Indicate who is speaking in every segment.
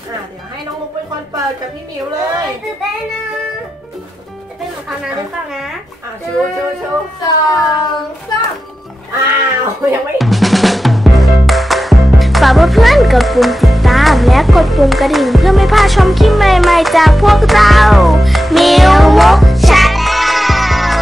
Speaker 1: เดี๋ยวให้น้องมุกเป็นคนเปิดกับพี่หมิวเลย
Speaker 2: ตื่นเต้นนะจะเป็นของเขานะหรือเปล่านะ
Speaker 1: ชู2 3อ้าวยังไม่
Speaker 3: ฝากเพื่อนๆกดปุ่มติดตามและกดปุ่มกระดิ่งเพื่อไม่พลาดชมคลิปใหม่ๆจากพวกเรามิวมุกชาแนล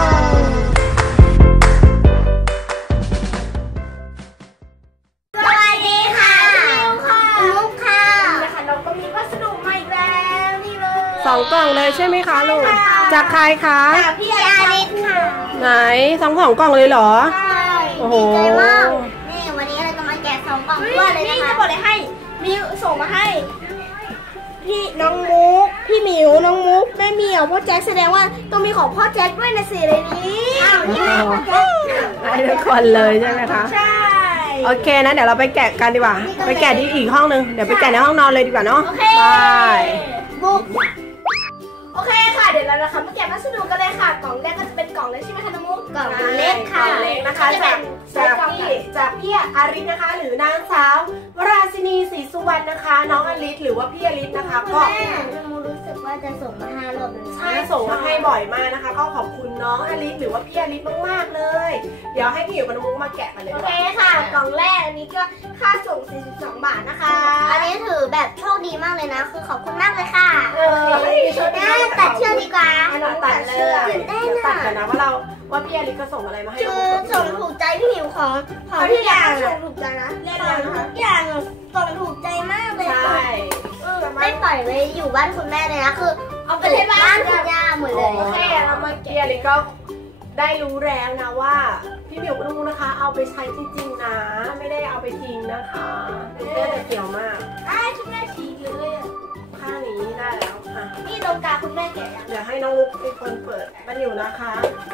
Speaker 2: สวัสดีค่ะมิวค่ะมุกค่ะ
Speaker 1: นะคะเราก็มีพัสดุใหม่แล้วนี่เลย2 กล่องเลยใช่ไหมคะลูกจากใครคะ
Speaker 2: จากพี่อาริสค่ะ
Speaker 1: ไหน2 กล่องเลยเหรอ
Speaker 2: ใช่
Speaker 1: โอ้โห
Speaker 2: นี่วันนี้เราจะมาแกะ2 กล่องด้วยเลยนะคะจะบอกเลยให้มิวส่งมาให้พี่น้องมุกพี่หมิวน้องมุกแม่เหมียวพ่อแจ็คแสดงว่าต้องมีของพ่อแจ็คด้วยนะสิเลยนี้
Speaker 1: ให้ทุกคนเลยใช่ไหมคะ
Speaker 2: ใช่
Speaker 1: โอเคนะเดี๋ยวเราไปแกะกันดีกว่าไปแกะที่อีกห้องนึงเดี๋ยวไปแกะในห้องนอนเลยดีกว่าเนาะ
Speaker 2: ไปบุกโอเคค่ะเดี๋ยวเรานะคะมาแกะพัสดุกันเลยค่ะกล่องแรกก็จะเป็นกล่องเล็กใช่ไหมคะน้องมุก
Speaker 1: กล่องเล็กค่ะเล็กนะคะจากพี่อาริสนะคะหรือนางสาววราศินีศรีสุวรรณนะคะน้องอาริสหรือว่าพี่อาริสนะคะก็
Speaker 2: รู้สึกว่าจะส่งมา5 รอบเลย
Speaker 1: ใช่ส่งมาให้บ่อยมากนะคะก็ขอบคุณน้องอาริสหรือว่าพี่อาริสมากๆเลยเดี๋ยวให้พี่อยู่กับน้องมุกมาแกะกันเลย
Speaker 2: โอเคค่ะกล่องแรกอันนี้ก็ค่าส่ง42 บาทนะคะอันนี้ถือแบบโชคดีมากเลยนะคือขอบคุณมากเลยค่ะตัดเชือกดีกว่า
Speaker 1: ตัดเลยตัดกันนะว่าพี่อาริสก็ส่งอะไรมาให้
Speaker 2: คือส่งถูกใจพี่หมิวของทุกอย่างส่งถูกใจนะทุกอย่างส่งถูกใจมากเลย
Speaker 1: ใช่
Speaker 2: ไม่ปล่อยไว้อยู่บ้านคุณแม่เลยนะคือเอาไปที่บ้านคุณย่าหมดเลย
Speaker 1: โอเคเรามาพี่อาริสก็ได้รู้แล้วนะว่าพี่หมิวกับน้องมุกนะคะเอาไปใช้จริงๆนะไม่ได้เอาไปทิ้งนะคะเป็นเรื่องแต่เกี่ยวมาก
Speaker 2: คุณแม่ฉีกเลย
Speaker 1: ข้างนี้ได้แล้วค่ะ
Speaker 2: นี่ตรงกลางคุณแม่แกะ
Speaker 1: เดี๋ยวให้น้องมุกเป็นคนเปิดมันอยู่นะคะ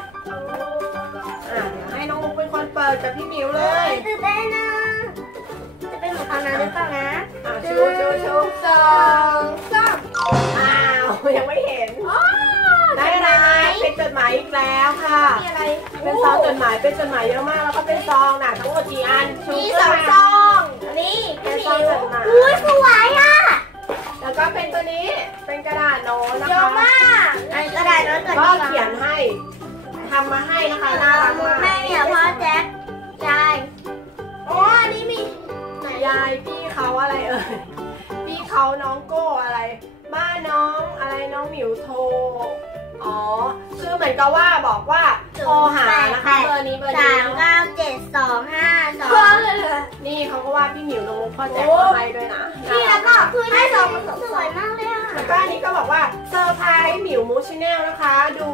Speaker 1: เดี๋ยวให้น้องมุกเป็นคนเปิดกับพี่หมิวเลย
Speaker 2: ตื่นเต้นนะจะเป็นของเขานะหรือเปล่านะ
Speaker 1: ชู2 3อ้าวยังไม่เห็นได้อะไรเป็นจดหมายอีกแล้วค่ะเป็นซองจดหมายเป็นจดหมายเยอะมากแล้วก็เป็นซองหนักทั้งหมดกี่อัน
Speaker 2: มี2 ซองนี่
Speaker 1: เป็นซองจดหมาย
Speaker 2: อุ้ยสวยอ่ะ
Speaker 1: แล้วก็เป็นตัวนี้เป็นกระดาษโน้ตนะคะ
Speaker 2: เยอะมากกระดาษโน้ต
Speaker 1: ก็เขียนให้ทำมาให้นะคะน่ารักมาก
Speaker 2: แม่เนี่ยพ่อแจ็คยายอันนี้มี
Speaker 1: ยายพี่เขาอะไรพี่เขาน้องโก้อะไรบ้านน้องอะไรน้องหมิวโทรคือเหมือนกับว่าบอกว่าโทรหานะคะเบอร์นี้
Speaker 2: 3972522
Speaker 1: นี่เขาก็ว่าพี่หมิวน้องมุกพ่อแจ็คให้ด้วยนะ
Speaker 2: นี่แล้วก็คือให้ซองสวยมากเลยค่ะ
Speaker 1: แล้วก็อันนี้ก็บอกว่าเซอร์ไพรส์หมิวมูชแนลนะคะดู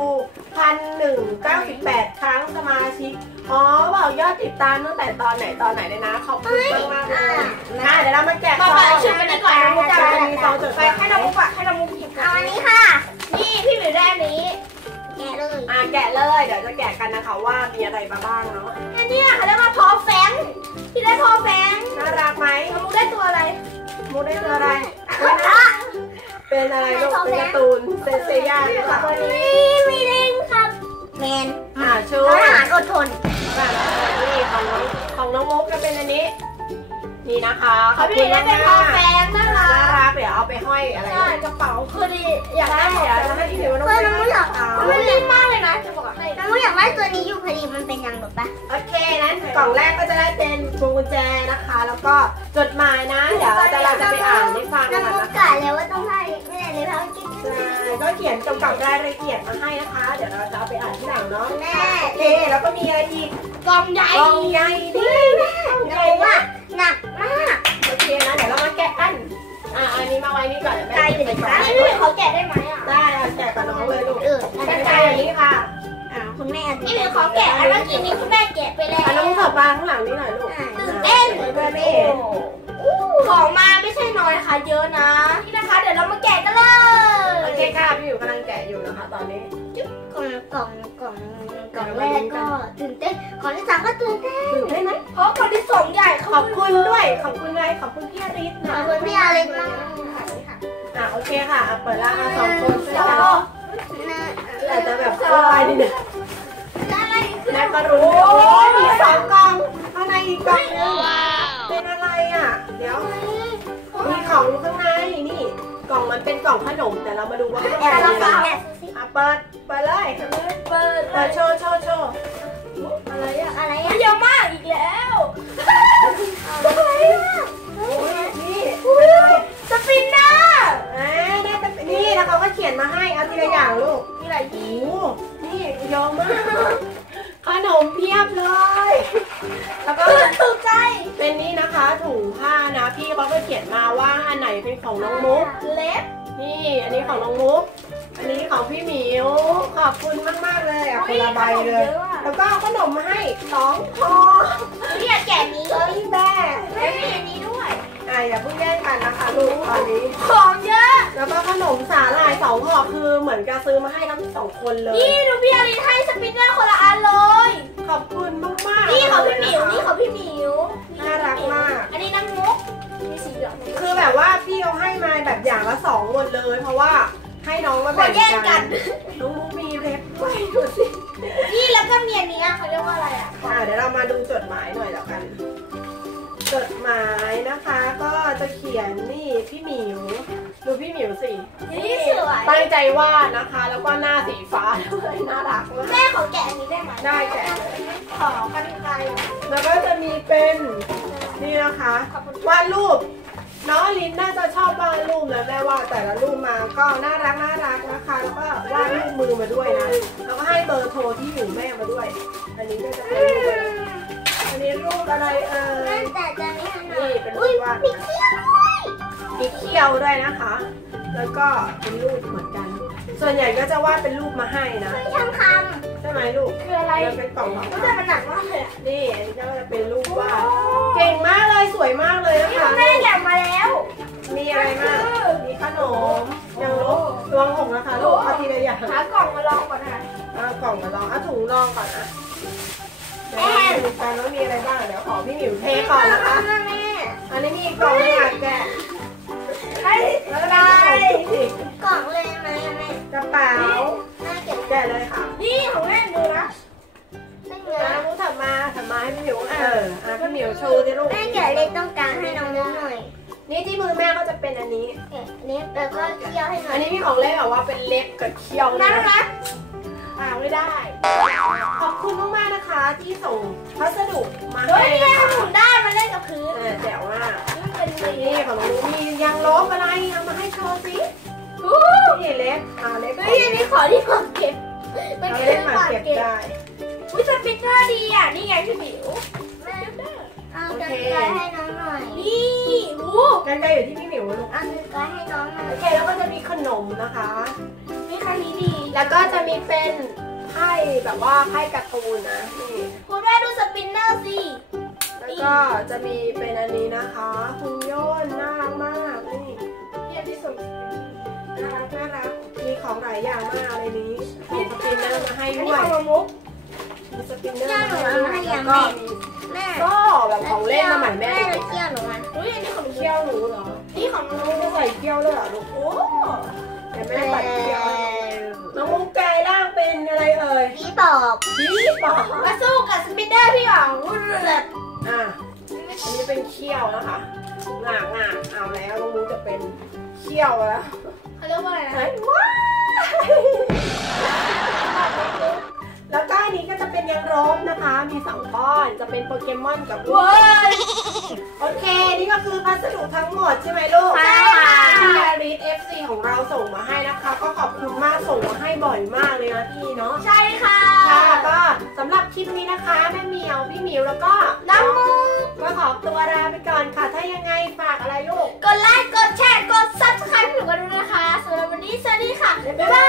Speaker 1: 1,198 ครั้งสมาชิกบอกยอดติดตามตั้งแต่ตอนไหนเลยนะขอบคุณมากเลยเดี๋ยวเรามาแกะซอง
Speaker 2: ชุดกันดีกว่าน้องมุกจะ
Speaker 1: มีซองจดไปให้น้องมุกหยิบ
Speaker 2: เอาอันนี้ค่ะนี่พี่หมิวได้อันนี้แกะเลย
Speaker 1: แกะเลยเดี๋ยวจะแกะกันนะคะว่ามีอะไรมาบ้างเนาะ
Speaker 2: อันนี้เขาเรียกว่าพอแฟงพี่ได้พอแฟง
Speaker 1: น่ารักไหม
Speaker 2: มุกได้ตัวอะไร
Speaker 1: เป็นอะไรลูกเป็นการ์ตูนเซนเซียหรือเปล่า
Speaker 2: มีลิงครับแมน
Speaker 1: ชู
Speaker 2: ทหารอดทน
Speaker 1: นี่ของน้องมุกจะเป็นอันนี้นี่นะคะ
Speaker 2: ขอบคุณมากเป็นพอแฟงน่า
Speaker 1: รักเดี๋ยวเอาไปห้อยอะไร
Speaker 2: กระเป๋าคือดีอยากได้หมด
Speaker 1: จะให้พี่หมิวน้อง
Speaker 2: มุกอยากมันรีบมากเลยนะจะบอกให้น้องมุกอยากได้ตัวนี้อยู่พอดีมันเป็นยังหรือปะ
Speaker 1: โอเคนั้นกล่องแรกก็จะได้เป็นพวงกุญแจนะคะแล้วก็จดหมายนะเดี๋ยวเราจะไปอ่านให้ฟัง
Speaker 2: กันนะคะกะแล้วว่าต้องให้ไม่ได้เลยเพราะกิน
Speaker 1: ก็เขียนกำกับรายละเอียดมาให้นะคะเดี๋ยวเราจะเอาไปอ่านที่หลังเนาะโอเคแล้วก็มีอะไรอีก
Speaker 2: กล่องใหญ่
Speaker 1: นี่
Speaker 2: ใหญ่ว่าหนักมาก
Speaker 1: โอเคนะเดี๋ยวเรามาแกะอันนี้มาไว้นี่ก่อน
Speaker 2: ไกลอยู่ไหนคะพี่เขาแกะได้ไหม
Speaker 1: ได้แกะกับน้องเลยลูกไกลอย่างนี้ค่ะ
Speaker 2: คุณแม่พี่หมิวขอแกะอันเมื่อกี้นี้คุณแม่แกะไปแล้ว
Speaker 1: น้องถับมาข้างหลังนี้หน่อยลูก
Speaker 2: ตื่นเต้นของมาไม่ใช่น้อยค่ะเยอะนะนี่นะคะเดี๋ยวเรามาแกะกันเลย
Speaker 1: โอเคค่ะพี่อยู่กำลังแกะอยู่นะคะตอนนี้
Speaker 2: กล่องแรกก็ตื่นเต้นของที่3ก็ตื่นเต้นไหมเพราะคนที่2ใหญ่
Speaker 1: ขอบคุณด้วยขอบคุณพี่อาริสนะ
Speaker 2: ขอบคุณพี่อาริสมาก
Speaker 1: โอเคค่ะเปิดละ2 คนช่วยกันอาจจะแบบละลายนิดนึงแม่ก็รู้มี2 กล่องข้างในอีกกล่องนึงเป็นอะไรเดี๋ยวมีของข้างในนี่มันเป็นกล่องขนมแต่เรามาดูว่ามัน
Speaker 2: แอบ
Speaker 1: เป็น
Speaker 2: เรา
Speaker 1: ยังไง
Speaker 2: แอบสิ
Speaker 1: เปิดเลย
Speaker 2: เปิด
Speaker 1: โชว์อะไรอะ
Speaker 2: อะไร
Speaker 3: เยอะมากอีกแล้ว
Speaker 2: อะไรอะ
Speaker 1: นี่
Speaker 3: สปินเนอร์
Speaker 1: ได้แต่นี่แล้วเขาก็เขียนมาให้เอาทีละอย่างลูก
Speaker 2: มีอะไร
Speaker 1: โอ้นี่เยอะมากขนมเพียบเลย แล้วก็
Speaker 2: ถูกใจ
Speaker 1: เป็นนี่นะคะถุงผ้านะพี่เขาก็เขียนมาว่าอันไหนเป็นของน้องมุก
Speaker 2: เล็บ
Speaker 1: นี่อันนี้ของน้องมุก อันนี้ของพี่หมิวขอบคุณมากๆเลยอ่ะคนละใบเลย แล้วก็เอาขนมมาให้2ห่อ
Speaker 2: พี่อยากแกะนี้
Speaker 1: เฮ้ยแม่
Speaker 2: ไม่มีอันนี้ด้วย
Speaker 1: อย่าเพิ่งแย่งกันนะคะลูกตอนนี้
Speaker 2: ของเยอะ
Speaker 1: แล้วก็ขนมสาหร่าย2ห่อคือเหมือนกับซื้อมาให้ทั้ง2คนเลย
Speaker 2: นี่ดูพี่อารินให้สปินเนอร์คนละอันเลย
Speaker 1: ขอบคุณมากๆ
Speaker 2: นี่ของพี่หมิว
Speaker 1: เลยะคะ
Speaker 2: นี่ของพี่หมิว
Speaker 1: น่ารักมาก
Speaker 2: อันนี้น้ำมุกมีสีเหลือง
Speaker 1: คือแบบว่าพี่เอาให้มาแบบอย่างละ2หมดเลย เพราะว่าให้น้องมาแบ่ง
Speaker 2: แย่งกั
Speaker 1: กัน นน้องมุกมีเล็บด้วยดูสิ
Speaker 2: นี่แล้วก็มีอันนี้เขาเรียกว่าอะไรอ่ะ
Speaker 1: เดี๋ยวเรามาดูจดหมายหน่อยแล้วกัน จดหมายนะคะก็จะเขียนนี่พี่หมิวดูพี่หมิวสิ
Speaker 2: นี่สวย
Speaker 1: ตั้งใจวาดนะคะ แล้วก็หน้าสีฟ้าด้วยน่ารักมาก
Speaker 2: แม่ขอแกะอันนี้ได้ไหม
Speaker 1: ได้แกะเลย
Speaker 2: ขอกันไกล
Speaker 1: แล้วก็จะมีเป็นนี่นะคะวาดรูปน้องอลินน่าจะชอบวาดรูปนะแม่ว่าแต่ละรูปมาก็น่ารักนะคะ แล้วก็วาดรูปมือมาด้วยนะแล้วก็ให้เบอร์โทรที่อยู่แม่มาด้วย อันนี้ก็จะเป็นรูปอะไรอันนี้รูปอะไร
Speaker 2: แม่
Speaker 1: ย
Speaker 2: แต่จะไม่ให้
Speaker 1: นี่เป็นรู
Speaker 2: อุ้ย
Speaker 1: ปวาด
Speaker 2: มีเขี้ยวด้วย
Speaker 1: มีเขี้ยวด้วยนะคะ แล้วก็เป็นรูปเหมือนกัน ส่วนใหญ่ก็จะวาดเป็นรูปมาให้นะ
Speaker 2: ไม่ช่างค
Speaker 1: ใช่ไหมลูก
Speaker 2: ำคืออะไร
Speaker 1: มันเป็นกล่องของ
Speaker 2: ก็จะมันหนักมากเลยอ่ะ
Speaker 1: นี่อันนี้ก็จะเป็นรูปวาดเก่งมากเลยสวยมากเลยนะคะ
Speaker 2: แม่แกะมาแล้ว
Speaker 1: มีอะไรมากมีขนมยังลบรวงหงนะคะลูกเอาทีละอย่าง
Speaker 2: หากล่องมาลองก่อนนะ
Speaker 1: เอากล่องมาลองเอาถุงลองก่อนนะเดี๋ยวเราดูกันว่ามีอะไรบ้างเดี๋ยวขอพี่หมิวเทก่อนนะคะ
Speaker 2: แม่
Speaker 1: อันนี้มีกล่องให้แกะ
Speaker 2: ไม่
Speaker 1: แล้วก็มีขนมอีก
Speaker 2: กล่องเลยไหมแม่
Speaker 1: กระเป๋า
Speaker 2: แม่เก็บ
Speaker 1: แกะเลยค่ะ
Speaker 2: นี่ของแม่ดูนะไม่เงิน
Speaker 1: น้องมุกถัดมาให้พี่หมิวพี่หมิวโชว์ดิลูก
Speaker 2: แม่แกะเล็กต้องการให้น้องมุกหน่อย
Speaker 1: นี่ที่มือแม่ก็จะเป็นอันนี้
Speaker 2: แกะเล็กแล้วก็เคี่ยวให้หน่อ
Speaker 1: อั
Speaker 2: ย
Speaker 1: นนี้มีของเล่นแบบว่าเป็นเล็บกับเขี้ยว
Speaker 2: น่า
Speaker 1: นะ
Speaker 2: รัก
Speaker 1: ไม่ได้ ขอบคุณมากๆนะคะที่ส่งพัสดุมา
Speaker 2: เฮ้
Speaker 1: ให้
Speaker 2: ยนี่
Speaker 1: นะ
Speaker 2: ไง
Speaker 1: คะ
Speaker 2: หมุนได้มันเล่นกับพื้น
Speaker 1: แจ๋วมาก
Speaker 2: มันเป็นเลย
Speaker 1: นี่ของน้องมียางลบอะไรเอามาให้โชว์สินี่เล็บเล็บ
Speaker 2: เฮ้ยอันนี้ขอที่ผมเก็บมัน
Speaker 1: เอา
Speaker 2: คือ
Speaker 1: เล็บมา
Speaker 2: ฝาก
Speaker 1: เก็บ
Speaker 2: เก็บ
Speaker 1: ได้
Speaker 2: อุ้ยสปินเนอร์ดีอ่ะนี่ไงพี่หมิวแม่เอากันไกลให้น้องหน่อยนี่โอ้
Speaker 1: กันไกลอยู่ที่พี่หมิวลูก
Speaker 2: เอากันไกลให้น้องหน่อย
Speaker 1: โอเคแล้วก็จะมีขนมนะคะ
Speaker 2: นี่คันนี้ดี
Speaker 1: แล้วก็จะมีเป็นไพ่แบบว่าไพ่การ์ตูนนะนี่
Speaker 2: คุณแม่ดูสปินเนอร์สิ
Speaker 1: แล้วก็จะมีเป็นอันนี้นะคะคุณโยนน่ารักมากนี่
Speaker 2: เรียนที่สุด
Speaker 1: น่ารักมีของหลายอย่างมากในนี้มีสปินเนอร์มาให้
Speaker 2: อัน
Speaker 1: ด้
Speaker 2: นี้
Speaker 1: วย
Speaker 2: ของมุก
Speaker 1: มีสปินเนอร์
Speaker 2: ย่าหนู
Speaker 1: มา
Speaker 2: เอามาให้
Speaker 1: ให้
Speaker 2: ยัง
Speaker 1: แล้ว
Speaker 2: แม่
Speaker 1: ก็มี
Speaker 2: แม่
Speaker 1: ก็แบบของเล่นมาใหม่แม่
Speaker 2: แม่
Speaker 1: เด็ก
Speaker 2: เคี่ยวหนูมาอุ้ยอันนี้ของ
Speaker 1: ๆ
Speaker 2: เคี่
Speaker 1: เขี้
Speaker 2: ย
Speaker 1: ยว วหนูเหรอ
Speaker 2: นี่ของน้อง
Speaker 1: จะใส่เขี้ยวด้วยเหรอลูกโอ้เดี๋ยวแม่ปัดเขี้ยวน้องมุกไก่ล่างเป็นอะไรเอ่ย
Speaker 2: พี่บอก
Speaker 1: พี่ปอก
Speaker 2: มาสู้กับสปินเนอร์พี่หวังแบบ
Speaker 1: อันนี้เป็นเขี้ยวนะคะงาเอาแล้วน้องมุกจะเป็นเขี้ยวแล้ว
Speaker 2: เขาเรียกว่าอะไรนะ
Speaker 1: ว้ายแล้วก็อันนี้ก็จะเป็นยังรบนะคะ มี2ก้อน จะเป็นโปเกมอนกับลูก
Speaker 2: ว้าย
Speaker 1: โอเค นี่ก็คือพัสดุทั้งหมดใช่ไหมลูก
Speaker 2: ใช่ค่ะ
Speaker 1: ที่ยาริส FC ของเราส่งมาให้นะคะ ก็ขอบคุณมากส่งมาให้บ่อยมากเลยนะพี่เนาะ
Speaker 2: ใช่ค่ะ
Speaker 1: ค่ะก็สำหรับคลิปนี้นะคะแม่เหมียวพี่หมิวแล้วก็
Speaker 2: น้องมุก
Speaker 1: ก็ขอตัวลาไปก่อนค่ะ ถ้ายังไงฝากอะไรลูก
Speaker 2: กดไลค์ กดแชร์ กด subscribe ให้หนูกันด้วยนะคะสำหรับวันนี้ สวัสดีค่ะ บ๊ายบาย